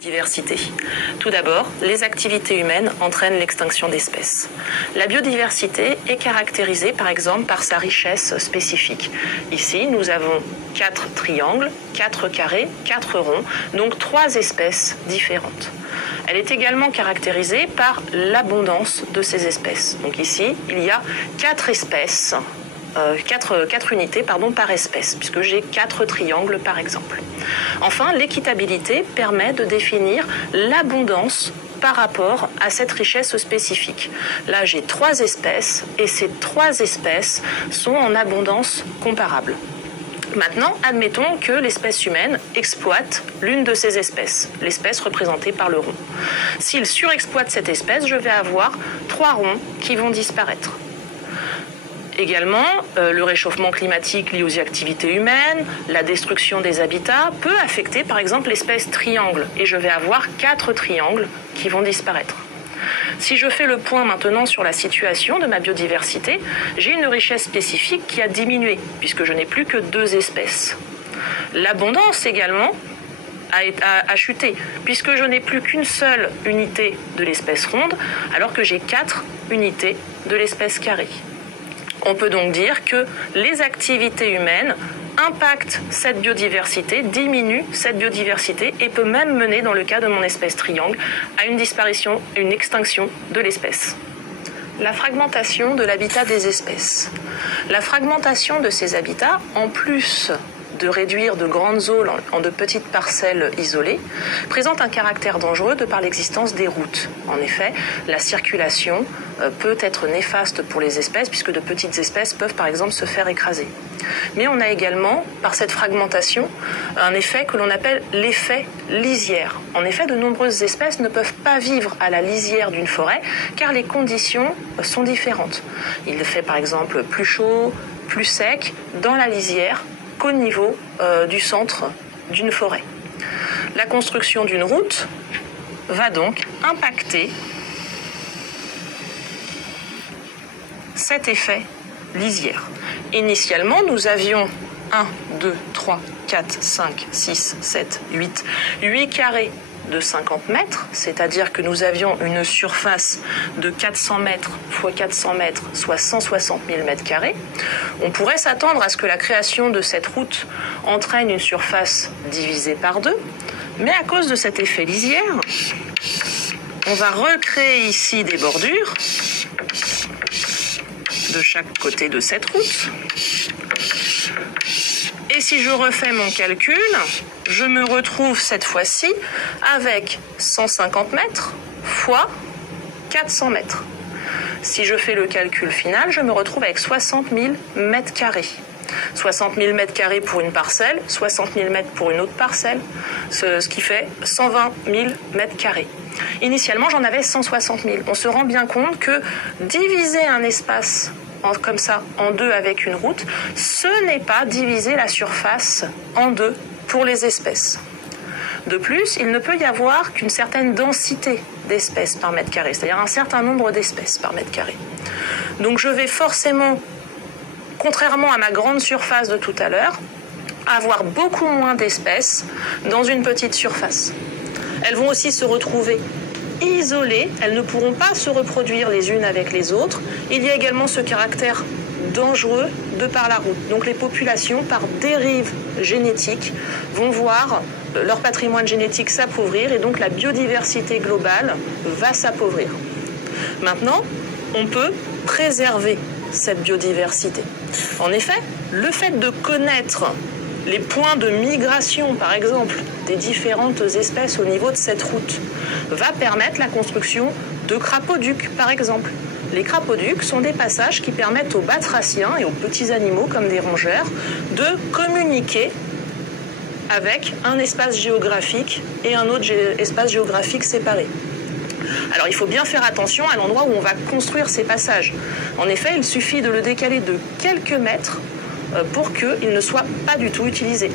Diversité. Tout d'abord, les activités humaines entraînent l'extinction d'espèces. La biodiversité est caractérisée par exemple par sa richesse spécifique. Ici, nous avons 4 triangles, 4 carrés, 4 ronds, donc 3 espèces différentes. Elle est également caractérisée par l'abondance de ces espèces. Donc ici, il y a 4 espèces. 4 unités par espèce, puisque j'ai 4 triangles par exemple. Enfin, l'équitabilité permet de définir l'abondance par rapport à cette richesse spécifique. Là, j'ai 3 espèces et ces 3 espèces sont en abondance comparable. Maintenant, admettons que l'espèce humaine exploite l'une de ces espèces, l'espèce représentée par le rond. S'il surexploite cette espèce, je vais avoir 3 ronds qui vont disparaître. Également, le réchauffement climatique lié aux activités humaines, la destruction des habitats peut affecter par exemple l'espèce triangle et je vais avoir 4 triangles qui vont disparaître. Si je fais le point maintenant sur la situation de ma biodiversité, j'ai une richesse spécifique qui a diminué puisque je n'ai plus que 2 espèces. L'abondance également a chuté puisque je n'ai plus qu'une seule unité de l'espèce ronde alors que j'ai 4 unités de l'espèce carrée. On peut donc dire que les activités humaines impactent cette biodiversité, diminuent cette biodiversité et peut même mener, dans le cas de mon espèce triangle, à une disparition, une extinction de l'espèce. La fragmentation de l'habitat des espèces. La fragmentation de ces habitats, en plus de réduire de grandes zones en de petites parcelles isolées, présente un caractère dangereux de par l'existence des routes. En effet, la circulation peut être néfaste pour les espèces puisque de petites espèces peuvent par exemple se faire écraser. Mais on a également, par cette fragmentation, un effet que l'on appelle l'effet lisière. En effet, de nombreuses espèces ne peuvent pas vivre à la lisière d'une forêt car les conditions sont différentes. Il fait par exemple plus chaud, plus sec dans la lisière qu'au niveau du centre d'une forêt. La construction d'une route va donc impacter cet effet lisière. Initialement, nous avions 1, 2, 3, 4, 5, 6, 7, 8 carrés de 50 mètres, c'est-à-dire que nous avions une surface de 400 mètres x 400 mètres, soit 160 000 mètres carrés. On pourrait s'attendre à ce que la création de cette route entraîne une surface divisée par 2, mais à cause de cet effet lisière, on va recréer ici des bordures de chaque côté de cette route. Et si je refais mon calcul, je me retrouve cette fois-ci avec 150 mètres fois 400 mètres. Si je fais le calcul final, je me retrouve avec 60 000 mètres carrés. 60 000 mètres carrés pour une parcelle, 60 000 mètres pour une autre parcelle, ce qui fait 120 000 mètres carrés. Initialement, j'en avais 160 000. On se rend bien compte que diviser un espace comme ça en 2 avec une route, ce n'est pas diviser la surface en 2 pour les espèces. De plus, il ne peut y avoir qu'une certaine densité d'espèces par mètre carré, c'est-à-dire un certain nombre d'espèces par mètre carré. Donc je vais forcément, contrairement à ma grande surface de tout à l'heure, avoir beaucoup moins d'espèces dans une petite surface. Elles vont aussi se retrouver isolées, elles ne pourront pas se reproduire les unes avec les autres. Il y a également ce caractère dangereux de par la route. Donc les populations, par dérive génétique, vont voir leur patrimoine génétique s'appauvrir et donc la biodiversité globale va s'appauvrir. Maintenant, on peut préserver cette biodiversité. En effet, le fait de connaître les points de migration, par exemple, des différentes espèces au niveau de cette route, va permettre la construction de crapauducs, par exemple. Les crapauducs sont des passages qui permettent aux batraciens et aux petits animaux, comme des rongeurs, de communiquer avec un espace géographique et un autre espace géographique séparé. Alors il faut bien faire attention à l'endroit où on va construire ces passages. En effet, il suffit de le décaler de quelques mètres pour qu'il ne soit pas du tout utilisé.